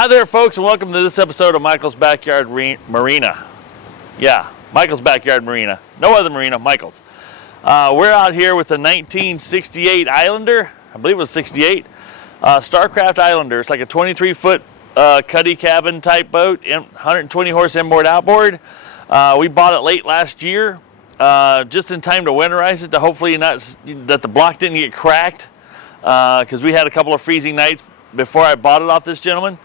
Hi there, folks, and welcome to this episode of Michael's Backyard Marina. Yeah, Michael's Backyard Marina. No other marina, Michael's. We're out here with the 1968 Islander. I believe it was 68. Starcraft Islander. It's like a 23-foot cuddy cabin type boat, 120 horse inboard outboard. We bought it late last year, just in time to winterize it, to hopefully not that the block didn't get cracked, because we had a couple of freezing nights before I bought it off this gentleman.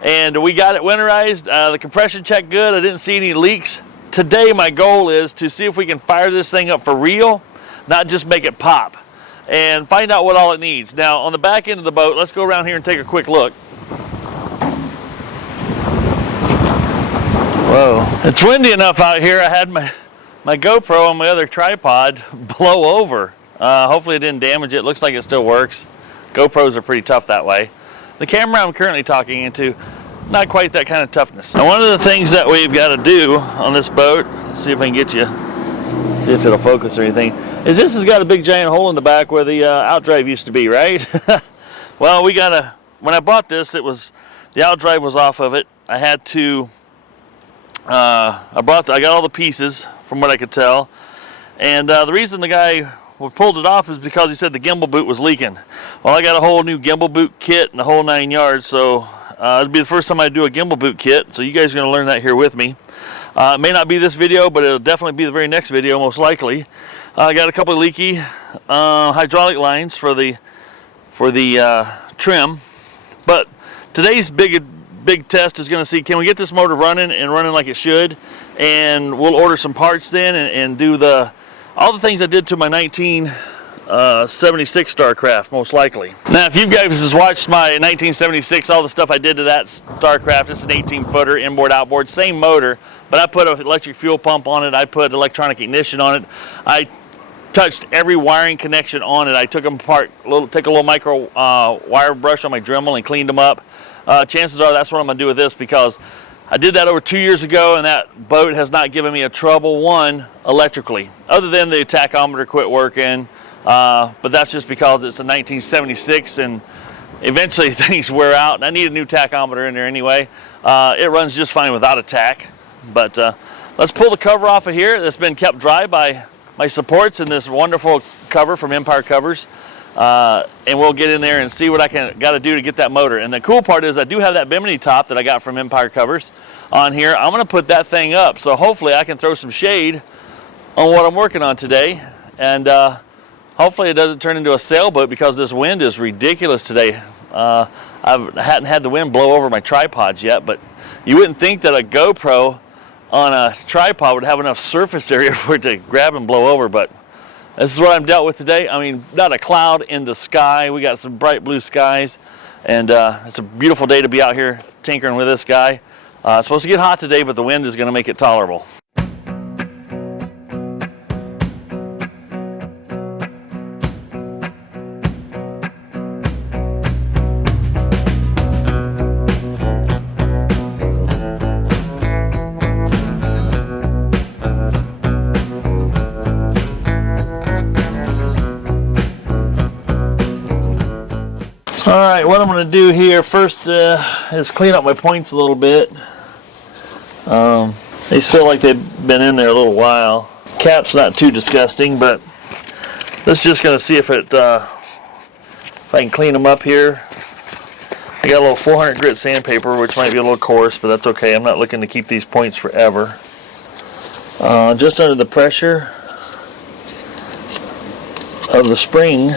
And we got it winterized. The compression checked good. I didn't see any leaks. Today my goal is to see if we can fire this thing up for real, not just make it pop, and find out what all it needs. Now on the back end of the boat, let's go around here and take a quick look. Whoa, it's windy enough out here. I had my GoPro on my other tripod blow over. Hopefully it didn't damage it. Looks like it still works. GoPros are pretty tough that way. The camera I'm currently talking into, not quite that kind of toughness. Now one of the things that we've got to do on this boat, let's see if I can get you, see if it'll focus or anything, is this has got a big giant hole in the back where the outdrive used to be, right? Well, we got to, when I bought this, it was, the outdrive was off of it. I had to, I got all the pieces from what I could tell. And the reason the guy pulled it off is because he said the gimbal boot was leaking. Well, I got a whole new gimbal boot kit and the whole 9 yards, so it'll be the first time I do a gimbal boot kit, so you guys are going to learn that here with me. It may not be this video, but it'll definitely be the very next video, most likely. I got a couple of leaky hydraulic lines for the trim, but today's big test is going to see, can we get this motor running and running like it should, and we'll order some parts then and do all the things I did to my 1976 Starcraft, most likely. Now, if you guys has watched my 1976, all the stuff I did to that Starcraft, it's an 18-footer, inboard, outboard, same motor, but I put an electric fuel pump on it, I put electronic ignition on it, I touched every wiring connection on it, I took them apart, take a little micro wire brush on my Dremel and cleaned them up. Chances are that's what I'm going to do with this, because I did that over 2 years ago, and that boat has not given me a trouble, electrically, other than the tachometer quit working, but that's just because it's a 1976, and eventually things wear out, and I need a new tachometer in there anyway. It runs just fine without a tach, but let's pull the cover off of here. That's been kept dry by my supports in this wonderful cover from Empire Covers. And we'll get in there and see what I got to do to get that motor. And the cool part is I do have that bimini top that I got from Empire Covers on here. I'm going to put that thing up, so hopefully I can throw some shade on what I'm working on today. And hopefully it doesn't turn into a sailboat, because this wind is ridiculous today. I hadn't had the wind blow over my tripods yet, but you wouldn't think that a GoPro on a tripod would have enough surface area for it to grab and blow over, but this is what I'm dealt with today. I mean, not a cloud in the sky. We got some bright blue skies, and it's a beautiful day to be out here tinkering with this guy. It's supposed to get hot today, but the wind is going to make it tolerable. Alright, what I'm going to do here first is clean up my points a little bit. These feel like they've been in there a little while. Cap's not too disgusting, but this is just going to see if I can clean them up here. I got a little 400 grit sandpaper, which might be a little coarse, but that's okay. I'm not looking to keep these points forever. Just under the pressure of the spring,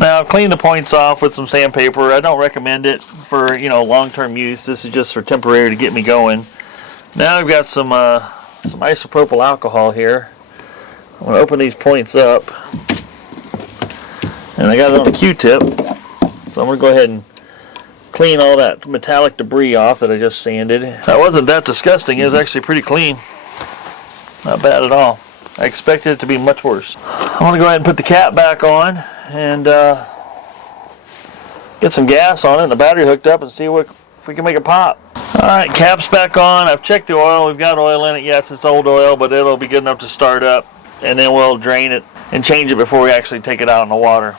now I've cleaned the points off with some sandpaper. I don't recommend it for, long-term use. This is just for temporary to get me going. Now I've got some isopropyl alcohol here. I'm going to open these points up, and I got it on a Q-tip, so I'm going to go ahead and clean all that metallic debris off that I just sanded. That wasn't that disgusting. It was actually pretty clean. Not bad at all. I expected it to be much worse. I'm going to go ahead and put the cap back on and get some gas on it and the battery hooked up and see if we can make it pop. Alright, cap's back on. I've checked the oil. We've got oil in it. Yes, it's old oil, but it'll be good enough to start up. And then we'll drain it and change it before we actually take it out in the water.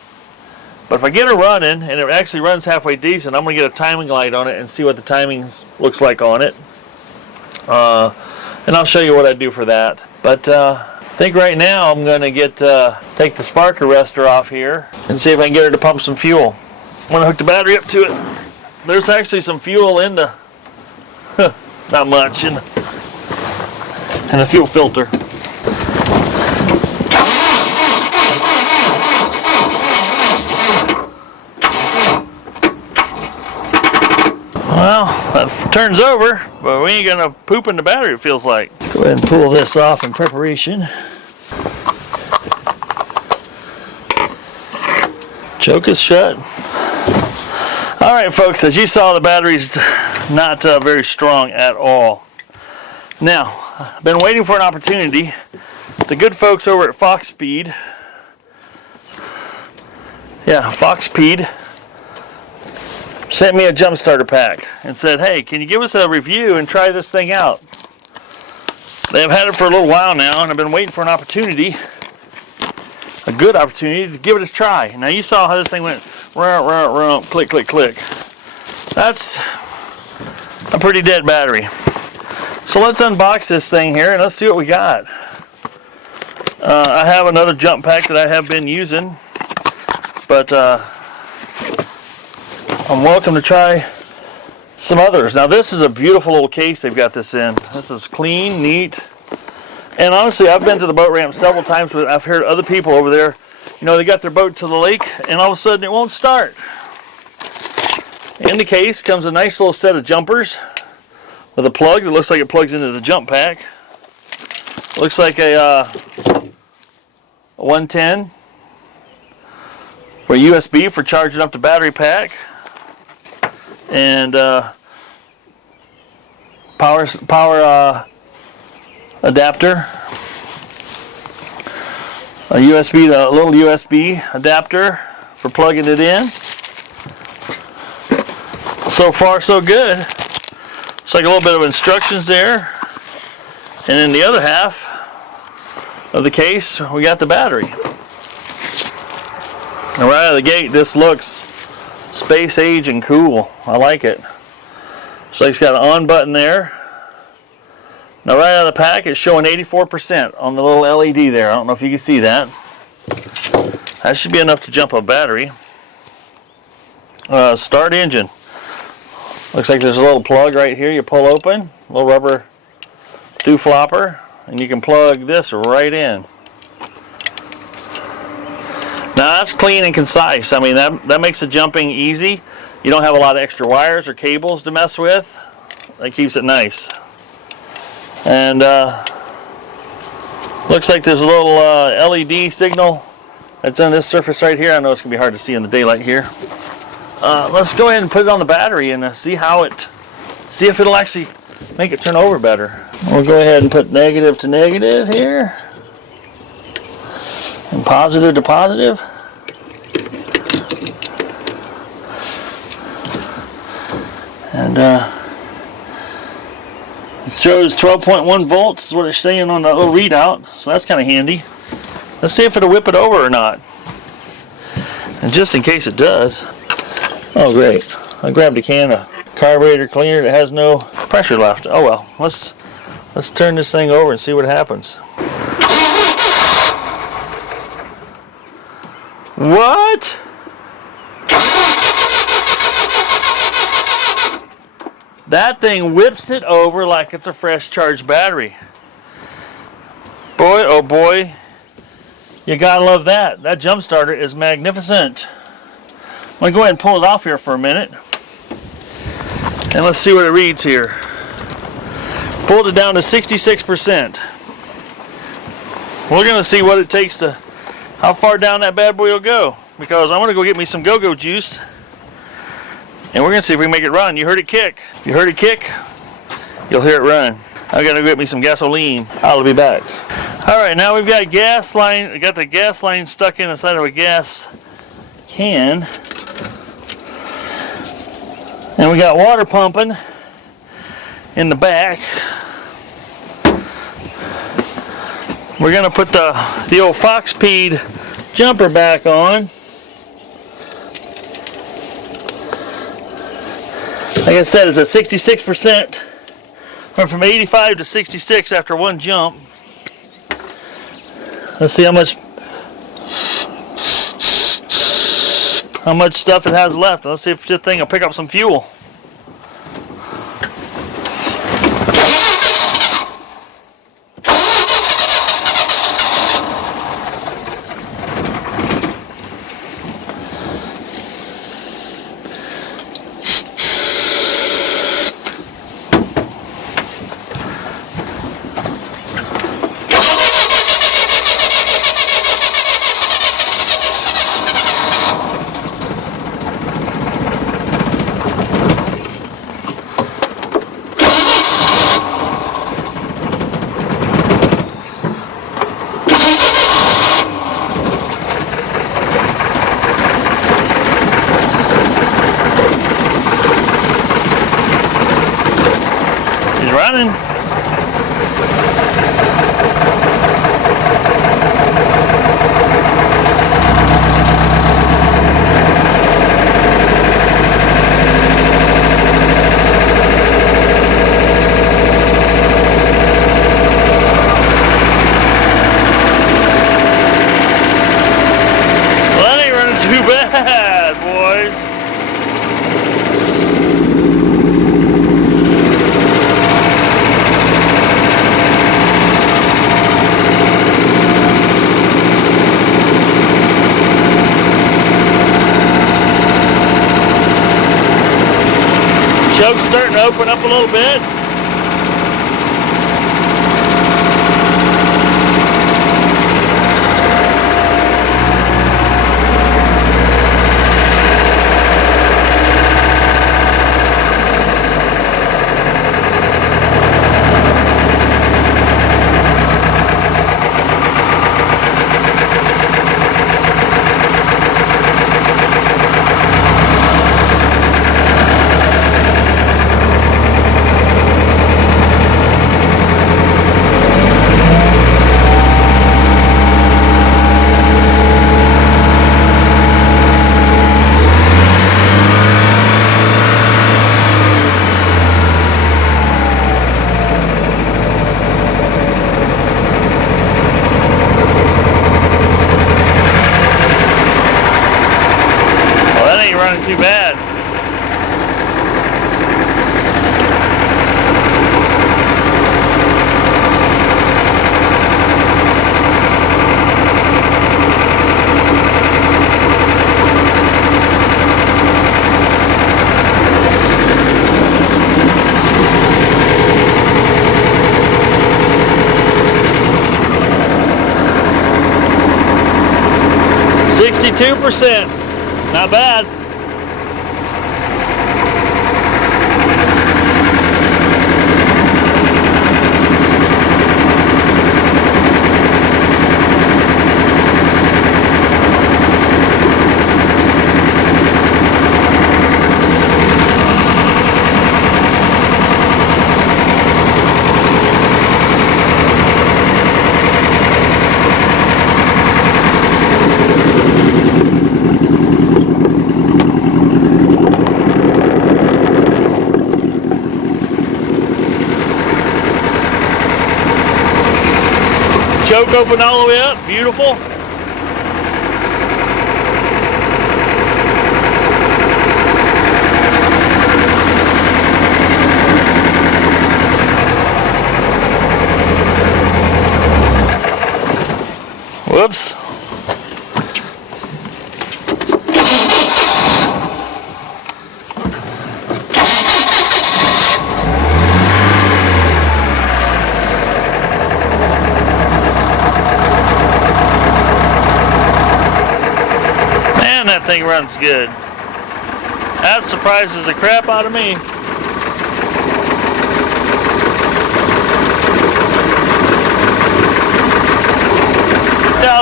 But if I get it running and it actually runs halfway decent, I'm going to get a timing light on it and see what the timing looks like on it. And I'll show you what I do for that. But I think right now I'm going to take the spark arrestor off here and see if I can get her to pump some fuel. I'm going to hook the battery up to it. There's actually some fuel in the, not much, in the fuel filter. Well, that turns over, but we ain't gonna poop in the battery, it feels like. Let's go ahead and pull this off in preparation. Choke is shut. Alright folks, as you saw, the battery's not very strong at all. Now, I've been waiting for an opportunity. The good folks over at FOXPEED, FOXPEED, sent me a jump starter pack and said, hey, can you give us a review and try this thing out? They've had it for a little while now, and I've been waiting for an opportunity, a good opportunity, to give it a try. Now you saw how this thing went, click, click, click. That's a pretty dead battery. So let's unbox this thing here and let's see what we got. I have another jump pack that I have been using, but I'm welcome to try some others. Now this is a beautiful little case they've got this in. This is clean, neat. And honestly, I've been to the boat ramp several times, but I've heard other people over there, you know, they got their boat to the lake and all of a sudden it won't start. In the case comes a nice little set of jumpers with a plug that looks like it plugs into the jump pack. Looks like a 110 for USB for charging up the battery pack. And power adapter, a little USB adapter for plugging it in. So far so good. Looks like a little bit of instructions there, and in the other half of the case we got the battery. And right out of the gate, this looks space age and cool. I like it. So it's got an on button there. Now right out of the pack it's showing 84% on the little LED there. I don't know if you can see that. That should be enough to jump a battery. Start engine. Looks like there's a little plug right here you pull open. A little rubber flopper, and you can plug this right in. Now that's clean and concise. I mean, that makes the jumping easy. You don't have a lot of extra wires or cables to mess with. That keeps it nice. And looks like there's a little LED signal that's on this surface right here. I know it's going to be hard to see in the daylight here. Let's go ahead and put it on the battery and see if it'll actually make it turn over better. We'll go ahead and put negative to negative here. And positive to positive. And it shows 12.1 volts is what it's saying on the little readout, so that's kind of handy. Let's see if it'll whip it over or not. And just in case it does. Oh great, I grabbed a can of carburetor cleaner that has no pressure left. Oh well, let's turn this thing over and see what happens. What? That thing whips it over like it's a fresh charged battery. Boy, oh boy, you gotta love that. That jump starter is magnificent. I'm gonna go ahead and pull it off here for a minute. And let's see what it reads here. Pulled it down to 66%. We're gonna see what it takes to, how far down that bad boy will go. Because I'm gonna go get me some go-go juice. And we're gonna see if we can make it run. You heard it kick. If you heard it kick, you'll hear it run. I gotta go get me some gasoline. I'll be back. Alright, now we've got gas line. We got the gas line stuck in the side of a gas can. And we got water pumping in the back. We're gonna put the old FOXPEED jumper back on. Like I said, it's at 66%. Went from 85 to 66 after one jump. Let's see how much stuff it has left. Let's see if this thing will pick up some fuel. Running. Well, that ain't running too bad, boys. Choke's starting to open up a little bit. Running too bad. %, not bad. Choke open all the way up, beautiful. Whoops. That thing runs good. That surprises the crap out of me.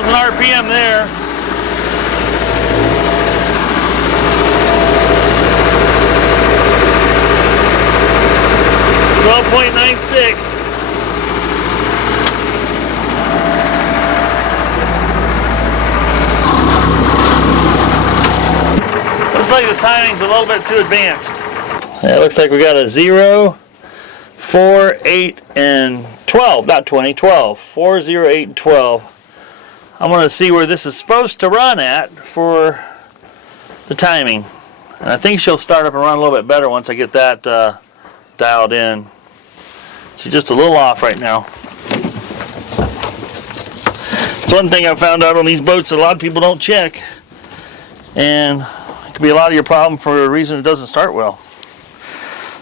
RPM there. 12.96. Looks like the timing's a little bit too advanced. It looks like we got a 0, 4, 8, and 12. Not 20, 12. 4, 0, 8, and 12. I'm going to see where this is supposed to run at for the timing. And I think she'll start up and run a little bit better once I get that dialed in. She's just a little off right now. It's one thing I found out on these boats that a lot of people don't check. And it could be a lot of your problem for a reason it doesn't start well.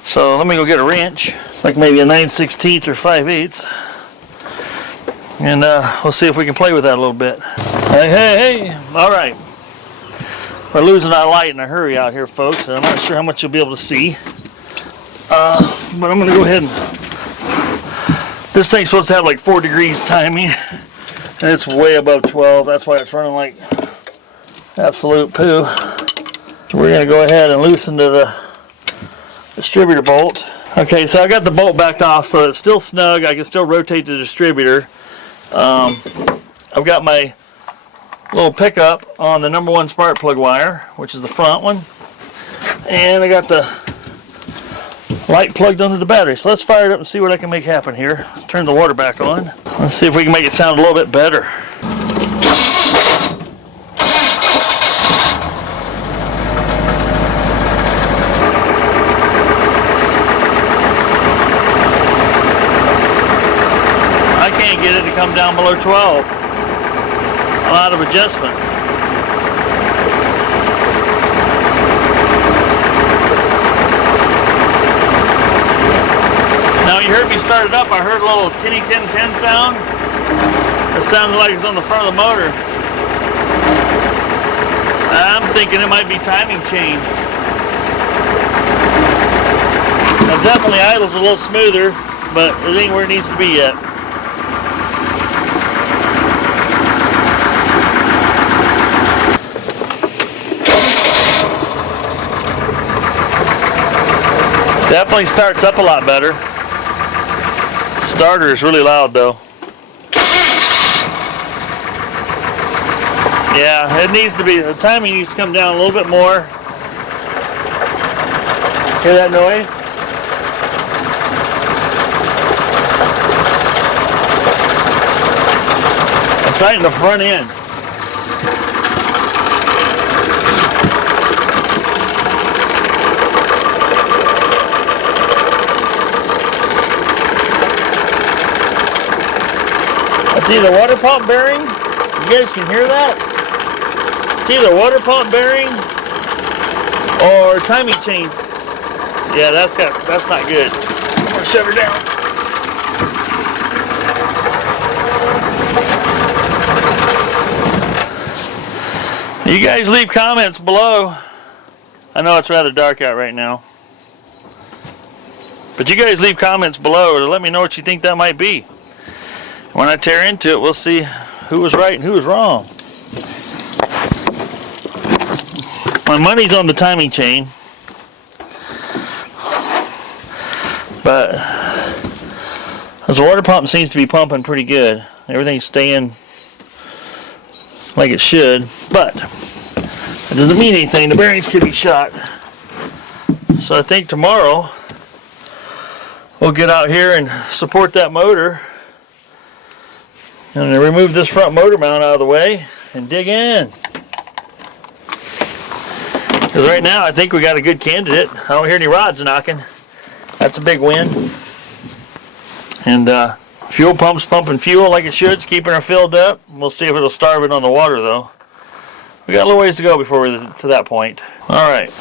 So let me go get a wrench. It's like maybe a 9/16 or 5/8. And we'll see if we can play with that a little bit. Hey, hey, hey. All right. We're losing our light in a hurry out here, folks. And I'm not sure how much you'll be able to see. But I'm going to go ahead and... This thing's supposed to have like 4 degrees timing. And it's way above 12. That's why it's running like absolute poo. So we're going to go ahead and loosen to the distributor bolt. Okay, so I got the bolt backed off so it's still snug. I can still rotate the distributor. I've got my little pickup on the #1 spark plug wire, which is the front one, and I got the light plugged onto the battery. So let's fire it up and see what I can make happen here. Let's turn the water back on. Let's see if we can make it sound a little bit better. I can't get it to come down below 12. I'm out of adjustment. Now you heard me start it up, I heard a little tinny tin tin sound. It sounded like it's on the front of the motor. I'm thinking it might be timing chain. Now definitely idles a little smoother, but it ain't where it needs to be yet. Definitely starts up a lot better. Starter is really loud though. Yeah, it needs to be, the timing needs to come down a little bit more. Hear that noise? I'm tighten the front end. It's either water pump bearing. You guys can hear that? It's either water pump bearing or timing chain. Yeah, that's not good. I'm gonna shut her down. You guys leave comments below. I know it's rather dark out right now. But you guys leave comments below to let me know what you think that might be. When I tear into it, we'll see who was right and who was wrong. My money's on the timing chain. But this water pump seems to be pumping pretty good. Everything's staying like it should. But it doesn't mean anything. The bearings could be shot. So I think tomorrow we'll get out here and support that motor. I'm going to remove this front motor mount out of the way and dig in. Because right now I think we got a good candidate. I don't hear any rods knocking. That's a big win. And fuel pump's pumping fuel like it should. It's keeping her filled up. We'll see if it'll starve it on the water though. We got a little ways to go before we're to that point. Alright.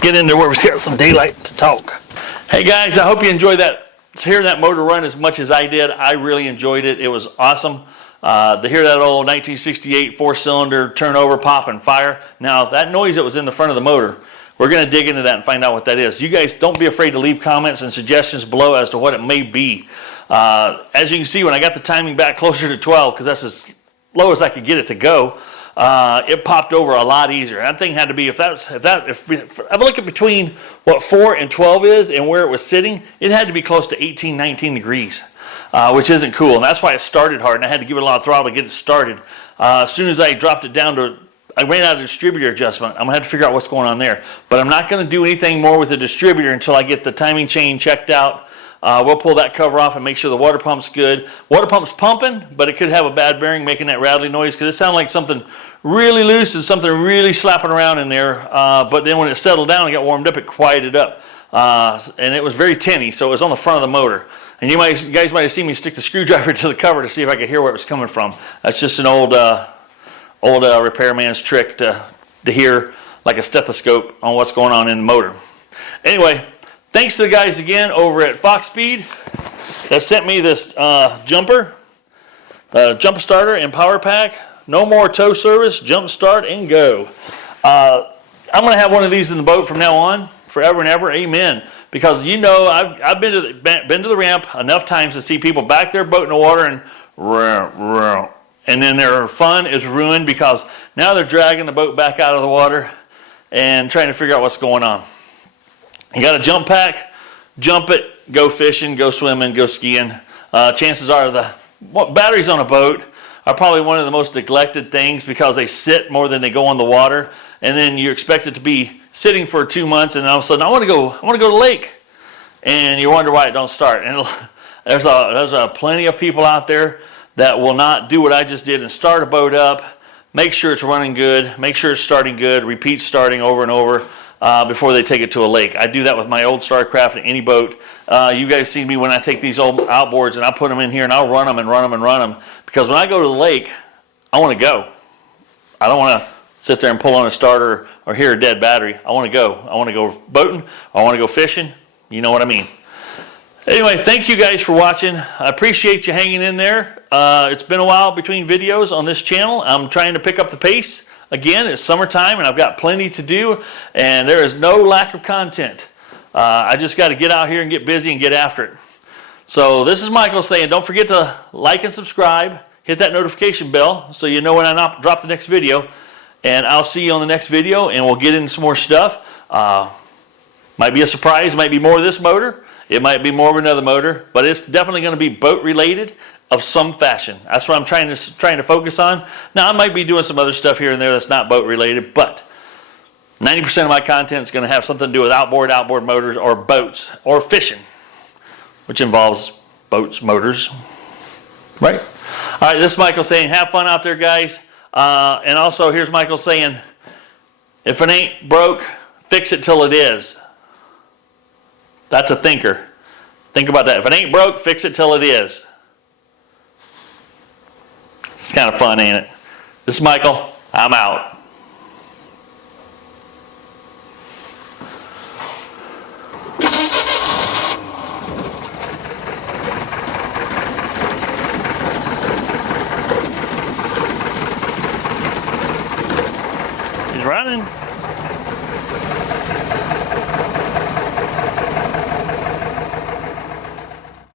Get in there where we've got some daylight to talk. Hey guys, I hope you enjoyed that. Hearing that motor run as much as I did, I really enjoyed it. It was awesome. To hear that old 1968 4-cylinder turnover, pop, and fire. Now, that noise that was in the front of the motor, we're going to dig into that and find out what that is. You guys don't be afraid to leave comments and suggestions below as to what it may be. As you can see, when I got the timing back closer to 12, because that's as low as I could get it to go, it popped over a lot easier. That thing had to be, if I look at between what 4 and 12 is and where it was sitting, it had to be close to 18, 19 degrees, which isn't cool. And that's why it started hard, and I had to give it a lot of throttle to get it started. As soon as I dropped it down to, I ran out of distributor adjustment. I'm gonna have to figure out what's going on there. But I'm not gonna do anything more with the distributor until I get the timing chain checked out. We'll pull that cover off and make sure the water pump's good. Water pump's pumping, but it could have a bad bearing making that rattly noise because it sounded like something really loose and something really slapping around in there. But then when it settled down and got warmed up, it quieted up. And it was very tinny, so it was on the front of the motor. And you guys might have seen me stick the screwdriver to the cover to see if I could hear where it was coming from. That's just an old repairman's trick to hear like a stethoscope on what's going on in the motor. Anyway, thanks to the guys again over at FOXPEED that sent me this jumper starter and power pack. No more tow service, jump start and go. I'm going to have one of these in the boat from now on, forever and ever. Amen. Because you know, I've been to the ramp enough times to see people back their boat in the water and then their fun is ruined because now they're dragging the boat back out of the water and trying to figure out what's going on. You got a jump pack, jump it, go fishing, go swimming, go skiing. Chances are the batteries on a boat are probably one of the most neglected things because they sit more than they go on the water, and then you expect it to be sitting for 2 months, and all of a sudden I want to go to the lake, and you wonder why it don't start. And there's plenty of people out there that will not do what I just did and start a boat up, make sure it's running good, make sure it's starting good, repeat starting over and over. Before they take it to a lake. I do that with my old Starcraft and any boat. You guys see me when I take these old outboards and I put them in here and I'll run them and run them and run them because when I go to the lake, I want to go. I don't want to sit there and pull on a starter or hear a dead battery. I want to go. I want to go boating. I want to go fishing. You know what I mean. Anyway, thank you guys for watching. I appreciate you hanging in there. It's been a while between videos on this channel. I'm trying to pick up the pace. Again, it's summertime and I've got plenty to do and there is no lack of content. I just got to get out here and get busy and get after it. So this is Michael saying don't forget to like and subscribe, hit that notification bell so you know when I drop the next video, and I'll see you on the next video and we'll get into some more stuff. Might be a surprise, might be more of this motor, it might be more of another motor, but it's definitely going to be boat related of some fashion. That's what I'm trying to focus on. Now I might be doing some other stuff here and there that's not boat related, but 90% of my content is going to have something to do with outboard motors, or boats, or fishing, which involves boats, motors, right? All right, this is Michael saying have fun out there, guys. And also here's Michael saying if it ain't broke, fix it till it is. That's a thinker. Think about that. If it ain't broke, fix it till it is. It's kind of fun, ain't it? This is Michael. I'm out. He's running.